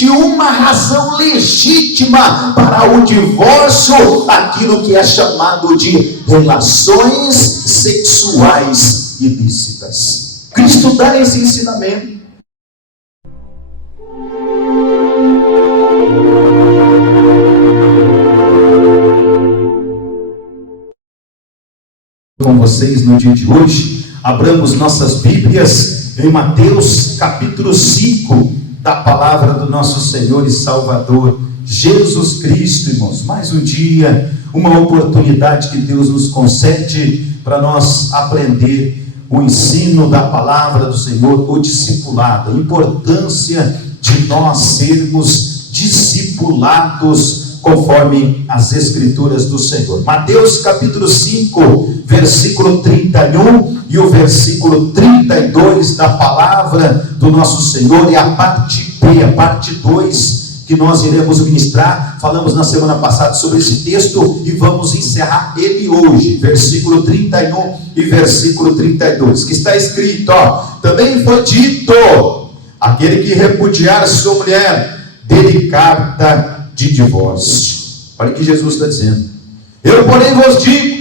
existe uma razão legítima para o divórcio, aquilo que é chamado de relações sexuais ilícitas. Cristo dá esse ensinamento. Com vocês no dia de hoje, abramos nossas Bíblias em Mateus capítulo 5, da palavra do nosso Senhor e Salvador Jesus Cristo, irmãos. Mais um dia, uma oportunidade que Deus nos concede para nós aprender o ensino da palavra do Senhor, o discipulado, a importância de nós sermos discipulados conforme as Escrituras do Senhor. Mateus capítulo 5, versículo 31 e o versículo 32 da palavra do nosso Senhor, e a parte B, a parte 2, que nós iremos ministrar. Falamos na semana passada sobre esse texto e vamos encerrar ele hoje, versículo 31 e versículo 32, que está escrito, também foi dito, aquele que repudiar sua mulher, dê-lhe carta de divórcio. Olha o que Jesus está dizendo: eu porém vos digo,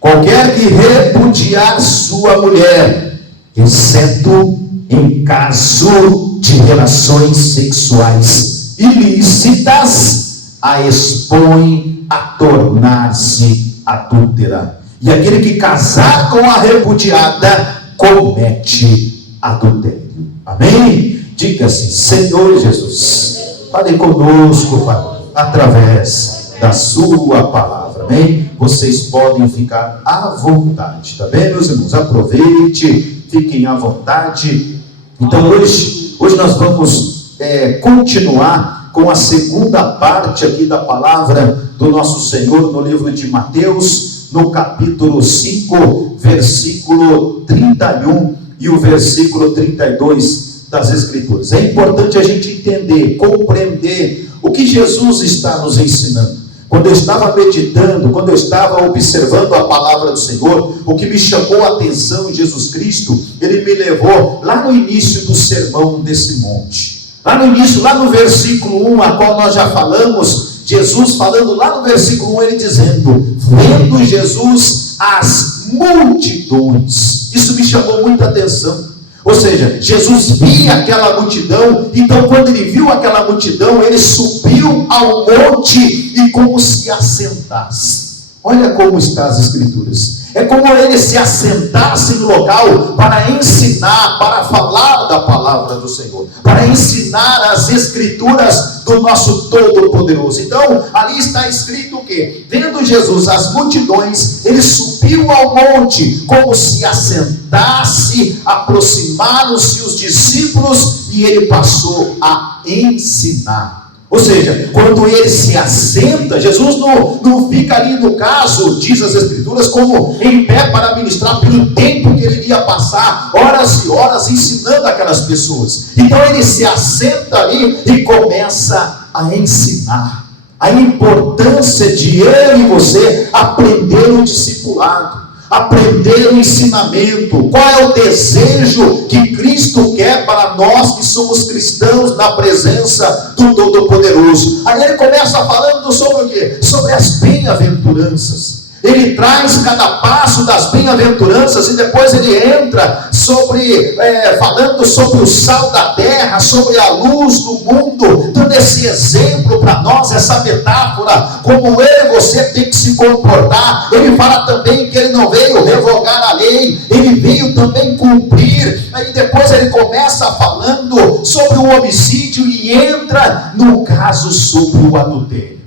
qualquer que repudiar sua mulher, exceto em caso de relações sexuais ilícitas, a expõe a tornar-se adúltera, e aquele que casar com a repudiada comete adultério. Amém? Diga assim: Senhor Jesus, fale conosco, Pai, através da sua palavra. Amém? Vocês podem ficar à vontade, tá bem, meus irmãos? Aproveite, fiquem à vontade. Então hoje nós vamos continuar com a segunda parte aqui da palavra do nosso Senhor no livro de Mateus, no capítulo 5, versículo 31 e o versículo 32 das Escrituras. É importante a gente entender, compreender o que Jesus está nos ensinando. Quando eu estava meditando, quando eu estava observando a palavra do Senhor, o que me chamou a atenção em Jesus Cristo, ele me levou lá no início do sermão desse monte. Lá no início, lá no versículo 1, a qual nós já falamos, Jesus falando lá no versículo 1, ele dizendo: vendo Jesus as multidões. Isso me chamou muita atenção. Ou seja, Jesus via aquela multidão, então quando ele viu aquela multidão, ele subiu ao monte e como se assentasse. Olha como está as Escrituras. É como ele se assentasse no local para ensinar, para falar da palavra do Senhor, para ensinar as Escrituras do nosso Todo-Poderoso. Então, ali está escrito o quê? Vendo Jesus as multidões, ele subiu ao monte, como se assentasse, aproximaram-se os discípulos e ele passou a ensinar. Ou seja, quando ele se assenta, Jesus não fica ali, no caso, diz as Escrituras, como em pé para ministrar pelo tempo que ele iria passar, horas e horas ensinando aquelas pessoas. Então ele se assenta ali e começa a ensinar. A importância de eu e você aprender o discipulado, aprender o ensinamento. Qual é o desejo que Cristo quer para nós que somos cristãos na presença do Todo-Poderoso? Aí ele começa falando sobre o quê? Sobre as bem-aventuranças. Ele traz cada passo das bem-aventuranças e depois ele entra falando sobre o sal da terra, sobre a luz do mundo, dando esse exemplo para nós, essa metáfora, como eu e você tem que se comportar. Ele fala também que ele não veio revogar a lei, ele veio também cumprir. Aí depois ele começa falando sobre o homicídio e entra no caso sobre o adultério.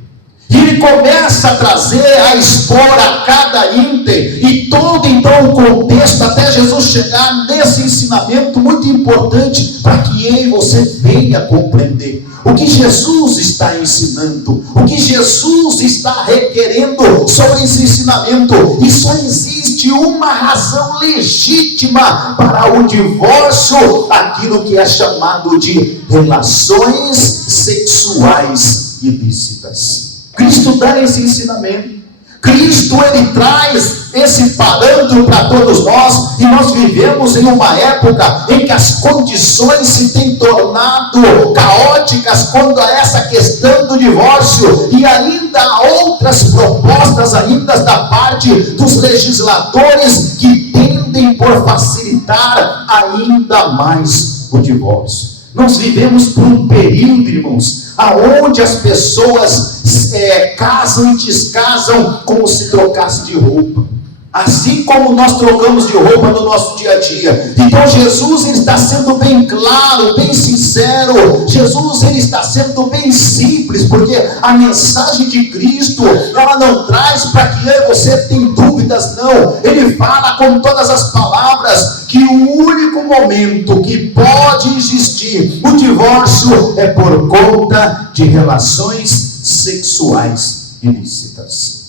E ele começa a trazer, a expor a cada item, e todo então o contexto, até Jesus chegar nesse ensinamento muito importante, para que eu e você venha compreender o que Jesus está ensinando, o que Jesus está requerendo sobre esse ensinamento. E só existe uma razão legítima para o divórcio, aquilo que é chamado de relações sexuais ilícitas. Cristo dá esse ensinamento. Cristo, ele traz esse parâmetro para todos nós, e nós vivemos em uma época em que as condições se têm tornado caóticas palavras quanto a essa questão do divórcio, e ainda há outras propostas ainda da parte dos legisladores que tendem por facilitar ainda mais o divórcio. Nós vivemos por um período, irmãos, aonde as pessoas casam e descasam como se trocasse de roupa, assim como nós trocamos de roupa no nosso dia a dia. Então Jesus, ele está sendo bem claro, bem sincero. Jesus, ele está sendo bem simples, porque a mensagem de Cristo, ela não traz para que eu e você tenha dúvidas, não. Ele fala com todas as palavras que o único momento que pode existir o divórcio é por conta de relações sexuais ilícitas.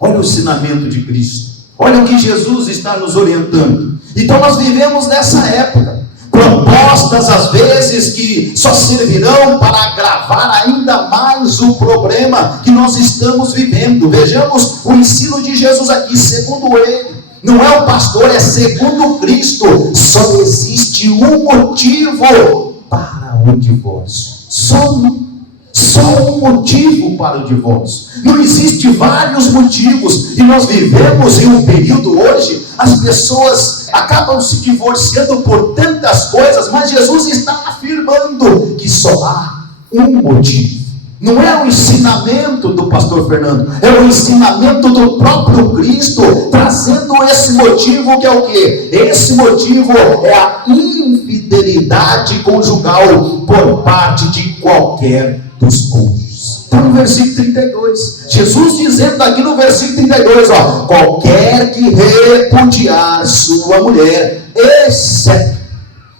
Olha o ensinamento de Cristo. Olha o que Jesus está nos orientando. Então nós vivemos nessa época, propostas às vezes que só servirão para agravar ainda mais o problema que nós estamos vivendo. Vejamos o ensino de Jesus aqui, segundo ele, não é o pastor, é segundo Cristo. Só existe um motivo para o divórcio. Só um motivo para o divórcio. Não existe vários motivos. E nós vivemos em um período hoje, as pessoas acabam se divorciando por tantas coisas, mas Jesus está afirmando que só há um motivo. Não é o ensinamento do pastor Fernando, é o ensinamento do próprio Cristo, trazendo esse motivo, que é o quê? Esse motivo é a infidelidade conjugal por parte de qualquer dos cônjuges. Está no versículo 32, Jesus dizendo aqui no versículo 32, qualquer que repudiar sua mulher,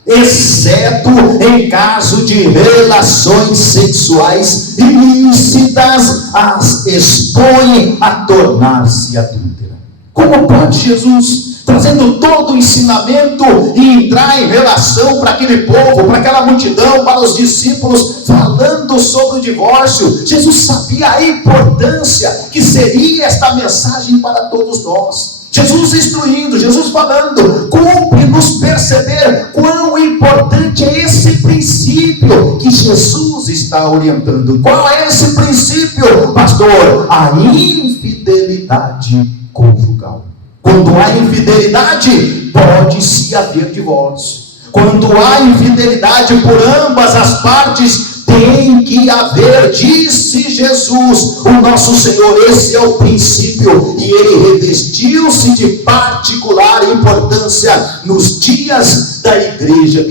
exceto em caso de relações sexuais ilícitas, as expõe a tornar-se adúltera. Como pode Jesus, trazendo todo o ensinamento, e entrar em relação para aquele povo, para aquela multidão, para os discípulos, falando sobre o divórcio? Jesus sabia a importância que seria esta mensagem para todos nós. Jesus instruindo, Jesus falando, cumpre-nos perceber quão importante é esse princípio que Jesus está orientando. Qual é esse princípio, pastor? A infidelidade conjugal. Quando há infidelidade, pode-se haver divórcio. Quando há infidelidade por ambas as partes, tem que haver, disse Jesus, o nosso Senhor. Esse é o princípio, e ele revestiu-se de particular importância nos dias da igreja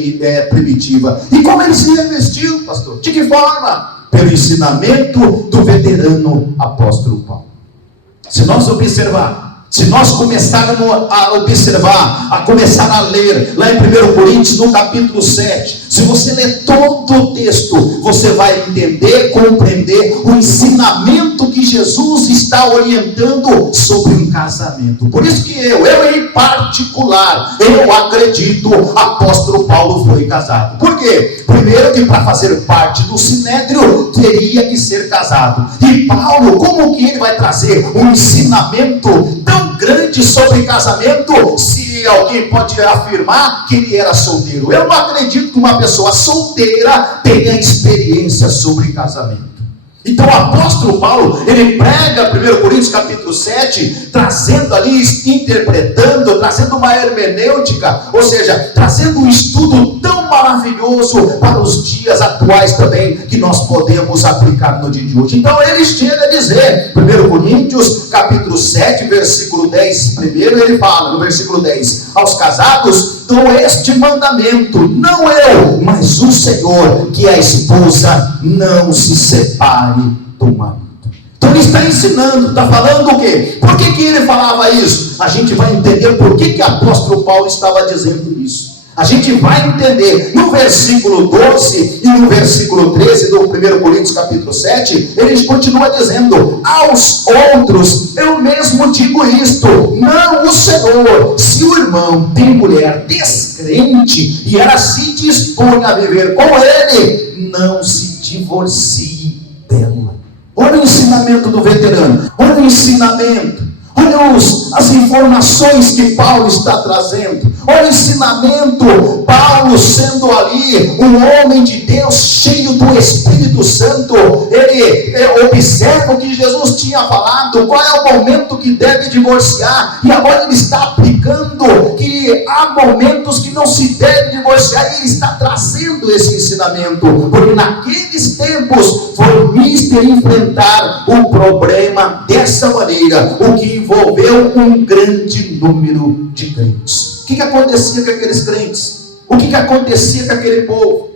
primitiva. E como ele se revestiu, pastor? De que forma? Pelo ensinamento do veterano apóstolo Paulo. Se nós começarmos a observar, a começar a ler, lá em 1 Coríntios, no capítulo 7, se você ler todo o texto, você vai entender, compreender o ensinamento que Jesus está orientando sobre um casamento. Por isso que eu em particular, eu acredito, apóstolo Paulo foi casado. Por quê? Primeiro que para fazer parte do sinédrio, teria que ser casado. E Paulo, como que ele vai trazer um ensinamento tão grande sobre casamento, se alguém pode afirmar que ele era solteiro? Eu não acredito que uma pessoa solteira tenha experiência sobre casamento. Então o apóstolo Paulo, ele prega 1 Coríntios capítulo 7, trazendo ali, interpretando, trazendo uma hermenêutica, ou seja, trazendo um estudo tão maravilhoso para os dias atuais também, que nós podemos aplicar no dia de hoje. Então ele chega a dizer, 1 Coríntios capítulo 7, versículo 10, primeiro ele fala, no versículo 10, aos casados dou este mandamento, não eu, mas o Senhor, que a esposa não se separe do marido. Então ele está ensinando, está falando o quê? Por que ele falava isso? A gente vai entender por que o apóstolo Paulo estava dizendo isso. A gente vai entender no versículo 12 e no versículo 13 do 1 Coríntios capítulo 7, ele continua dizendo, aos outros eu mesmo digo isto, não o Senhor, se o irmão tem mulher descrente e ela se dispõe a viver com ele, não se divorcie dela. Olha o ensinamento do veterano, olha o ensinamento. Olha as informações que Paulo está trazendo. Olha o ensinamento, Paulo sendo ali um homem de Deus, cheio do Espírito Santo, ele observa o que Jesus tinha falado, qual é o momento que deve divorciar, e agora ele está aplicando que há momentos que não se deve divorciar, e ele está trazendo esse ensinamento, porque naqueles tempos foi mister enfrentar o problema dessa maneira, o que envolveu um grande número de crentes. O que acontecia com aqueles crentes? O que acontecia com aquele povo?